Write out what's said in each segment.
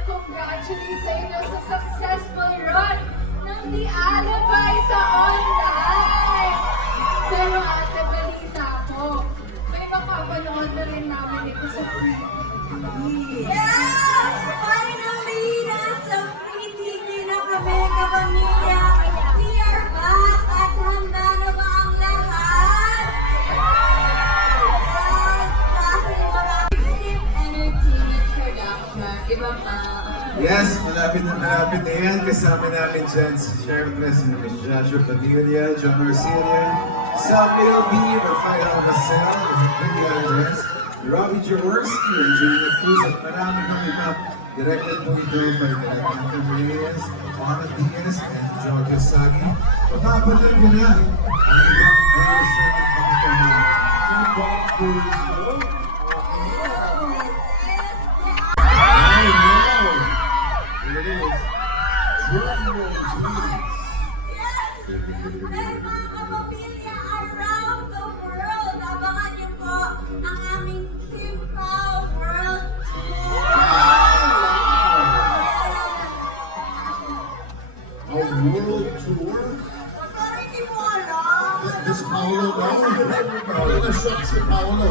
mag-congratulate sa inyo sa successful run ng The Alibay sa online. Pero ate, balita ko, may makapanood na rin namin ito sa free TV. Yes! Finally! Nasa free TV na kami, kapamilya! We are back at handa na ba ang lahat? Yes! Dahil maraming Team Entertainment Production. Iba pa. Yes, malapit na yan. Kasama namin dyan si Sherman, si Joshua Padilla, John Marcilia, Sam B, Rafael Basel, Vicky Andres, Robbie Jaworski, and Julia Cruz, at marami pang iba. Directed po ito by Anthony Reyes, Juana Diaz, and Joe Gasagi. Papapanood mo na ang ibang version ng kanilang K-pop show. Dahil mga kapamilya around the world, abangan niyo po ang aming Kim Pao World Tour! A world tour? Pero hindi mo alam! This Paolo ba? Paolo na shock si Paolo.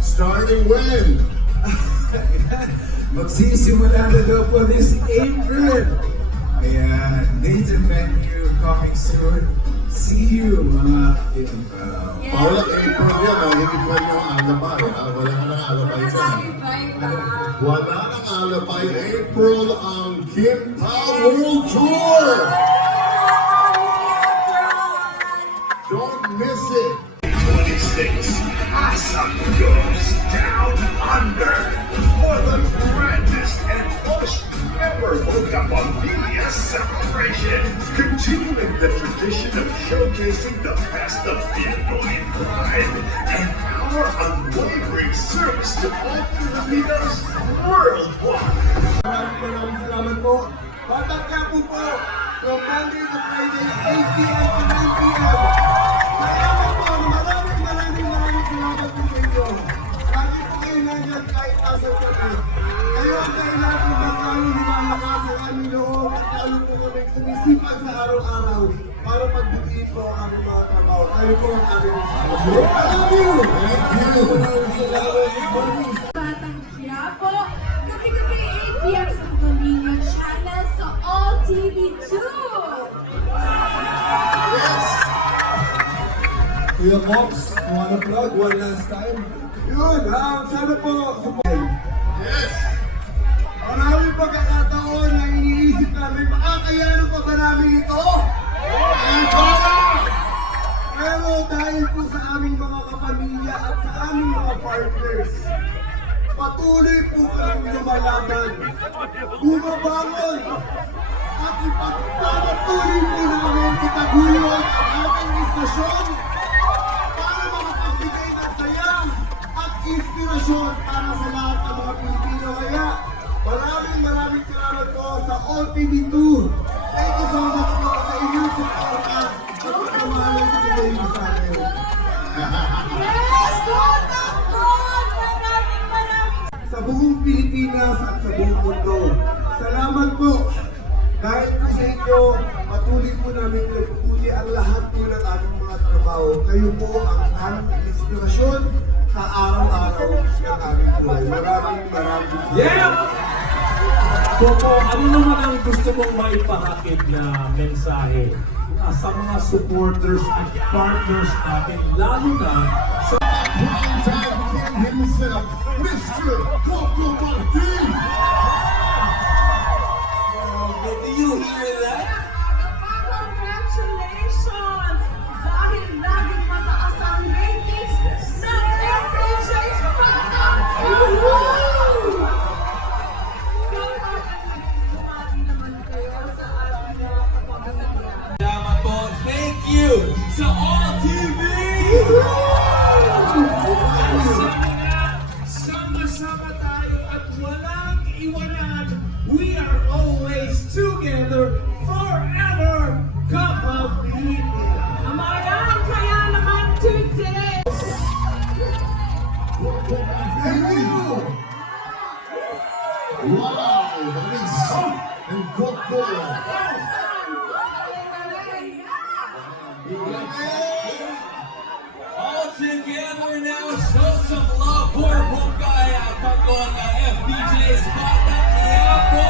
Starting when? Magsisimula na daw po this April. Ayan, dates and venue coming soon. See you mga Paolo, April yan. Higit man yung alabay. Wala ka ng alabay dyan. Wala ng alabay. April ang Kim Pao World Tour! Don't miss it! 26, awesome goes down under for the grandest and most memorable Kapamilya celebration, continuing the tradition of showcasing the best of Pinoy pride and our unwavering service to all Filipinos worldwide. Maraming salamat po. Batang Quiapo po, from Monday to Friday, 8 p.m. to 9 p.m. Salamat po, maraming salamat po sa inyo. Lagi po kayo nandiyan kahit nasa kami. Kayo ang kailangan po bang lalo lumalakas ang aming loob at lalo po kami sumisipag sa araw-araw para pagbutihin po ang aming mga trabaho. Kayo po ang aming salamat. Thank you! Maraming salamat. Batang Quiapo, gabi-gabi 8 p.m. sa Pagpamilya Channel sa All TV2. Kuya Mox, you wanna plug one last time? Yun, sana po support. Yes! Maraming pagkakataon na iniisip namin, makakayanan pa ba namin ito? Pero dahil po sa aming mga kapamilya at sa aming mga partners, patuloy po kami lumalaban, bumabangon, at ipagpapatuloy po namin itaguyod ang ating istasyon para makapagbigay ng saya at inspirasyon para sa lahat ng mga Pilipino. Kaya maraming salamat po sa OTV2. Thank you so much po sa inyong support at pagkakamahalan sa pinagay sa akin. Yes! Good ang good! Maraming Sa buong Pilipinas at sa buong mundo, salamat po. Dahil po sa inyo, patuloy po namin nagpuputi ang lahat po ng aming mga trabaho. Kayo po ang aming inspirasyon sa araw-araw ng aming buhay. Maraming Yeah! Coco, ano naman ang gusto mong maipahakit na mensahe sa mga supporters at partners natin, lalo na sa Prime time king himself, Mr. Coco Martin! Do you hear that? congratulations! Dahil laging mataas ang ratings ng FHH Batang Quiapo! Bumati naman kayo sa ating mga kapamilya. Salamat po. Thank you sa All TV! Sama-sama tayo at walang iwanan. We are always together forever. Kapamilya! Amarang kaya naman Thank you! Wow, Maris and Coco. All together now, show some love for Bukaya. Pagod na FPJ's Bata Quiapo.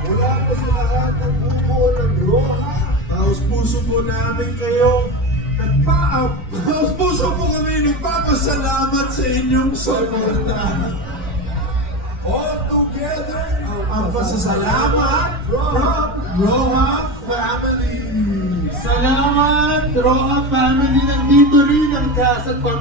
Mula po sa lahat ng bubuo ng Roha, taos puso po namin kayo taos puso po kami nagpapasalamat sa inyong suporta. All together, ang pasasalamat from Roha Family. Salamat, Roha Family. Nandito rin ang cast at pamilya.